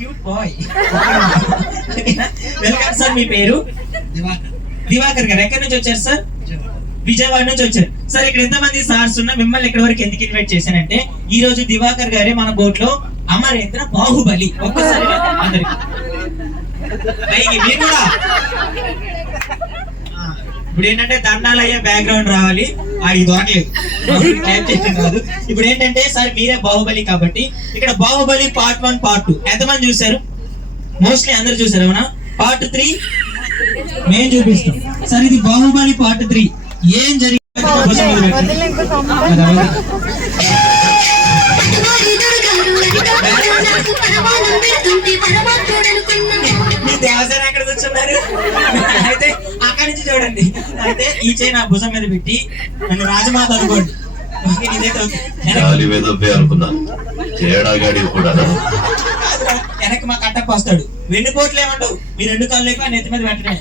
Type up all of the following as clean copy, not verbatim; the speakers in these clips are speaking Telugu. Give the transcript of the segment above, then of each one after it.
Cute boy. Welcome sir. మీ పేరు? దివాకర్ గారు. ఎక్కడి నుంచి వచ్చారు సార్? విజయవాడ నుంచి వచ్చారు సార్. ఇక్కడ ఎంతమంది సార్స్ ఉన్నా మిమ్మల్ని ఇక్కడ వరకు ఎందుకు ఇన్వైట్ చేశానంటే, ఈ రోజు దివాకర్ గారే మన బోట్ లో అమరేంద్ర బాహుబలి. ఒక్కసారి అందరికి మీరు కూడా. ఇప్పుడు ఏంటంటే దండాలు అయ్యే బ్యాక్గ్రౌండ్ రావాలి, ఆడికి దొరకలేదు కాదు. ఇప్పుడు ఏంటంటే సార్ మీరే బాహుబలి కాబట్టి ఇక్కడ బాహుబలి పార్ట్ 1 పార్ట్ 2 ఎంతమంది చూసారు? మోస్ట్లీ అందరు చూసారు అవునా? పార్ట్ 3 మేము చూపిస్తాం సార్. ఇది బాహుబలి పార్ట్ 3. ఏం జరిగింది? మీ దేవసేన ఎక్కడ కూర్చున్నారు? అయితే అక్కడి నుంచి చూడండి. అయితే ఈ చేయి నా భుజం మీద పెట్టి నన్ను రాజమాత అనుకోండి. వెనక్కి మా కట్టప్ప వస్తాడు. వెన్నుపోట్లు ఏమంటావు? మీ 2 కాళ్ళు లేక నెత్తి మీద పెట్టడమే.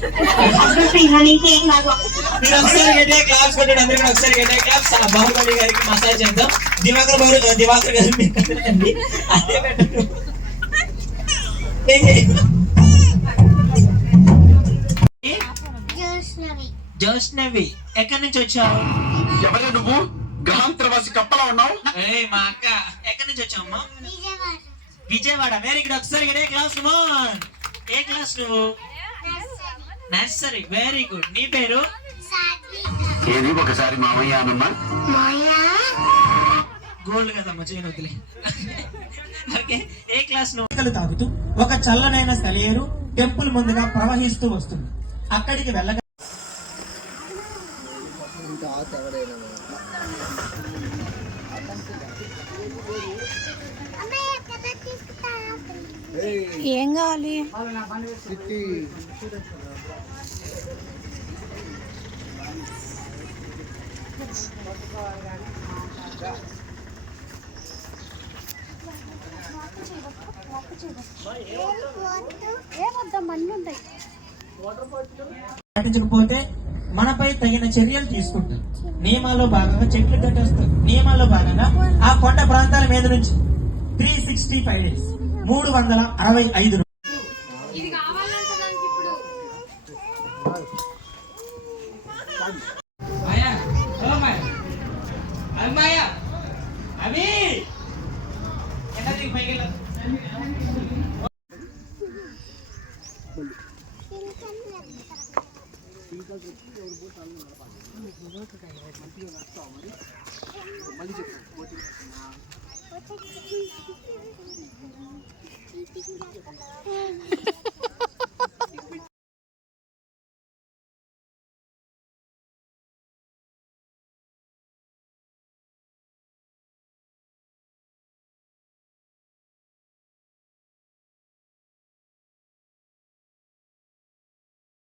మీరు ఒకసారి గట్టిగా క్లాప్స్ కొట్టాడు. అందరూ కూడా ఒకసారి గట్టిగా క్లాప్స్. బాహుబలి గారికి మసాజ్ చేద్దాం. దివాకర్ గారు మీరు కట్టండి. అదే పెట్టండి. జోష్నవి. ఎక్కడి నుంచి వచ్చావు? ఎవరు నువ్వు? గ్రహాంతరవాసి కప్పలా ఉన్నావు. మా అక్క. ఎక్కడి నుంచి వచ్చావమ్మా? విజయవాడ. Very good. ఒకసారి ఏ క్లాస్ నువ్వు? ఏ క్లాస్ నువ్వు? నర్సరీ. Very good. నీ పేరు? ఏది ఒకసారి మామయ్య అనమ్మా. గోల్డ్ కదమ్మా, చేయనొద్దులే. ఓకే. ఏ క్లాస్ నువ్వు? తాగుతూ ఒక చల్లనైన సెలయేరు టెంపుల్ ముందుగా ప్రవహిస్తూ వస్తుంది. అక్కడికి వెళ్ళగా ఏం కావాలి? పాటించకపోతే మనపై తగిన చర్యలు తీసుకుంటారు. నియమాల్లో భాగంగా చెట్లు కట్టేస్తారు. నియమాల్లో భాగంగా ఆ కొండ ప్రాంతాల మీద నుంచి 365 days 365 రోజులు